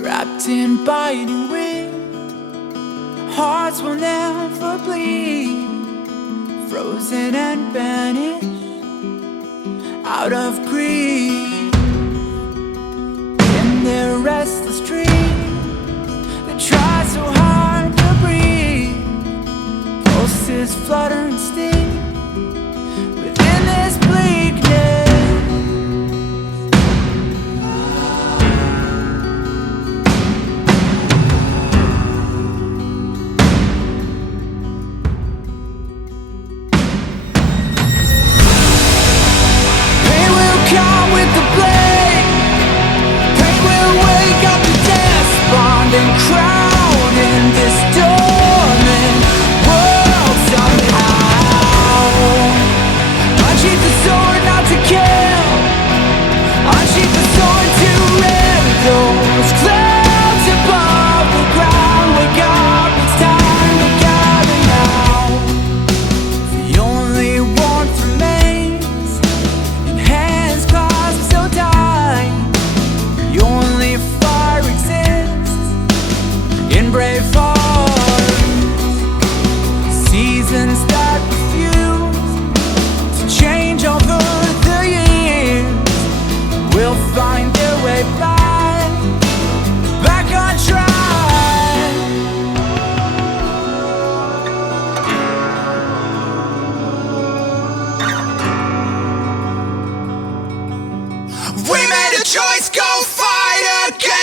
wrapped in biting wind. Hearts will never bleed, frozen and banished out of greed. In their restless dreams, they try so hard to breathe. Pulses flutter and sting within this bleakness. Pain will come with the blade. Pain will wake up the despondent crowd in this dormant world somehow. Unsheath the sword not to kill, unsheath the sword to rend those clouds above the ground. Wake up, it's time to gather now. The only warmth remains in hands clasped so tight. The only fire exists in brave hearts. Seasons that refuse to change over the years will find their way back on track. We made a choice, go fight again.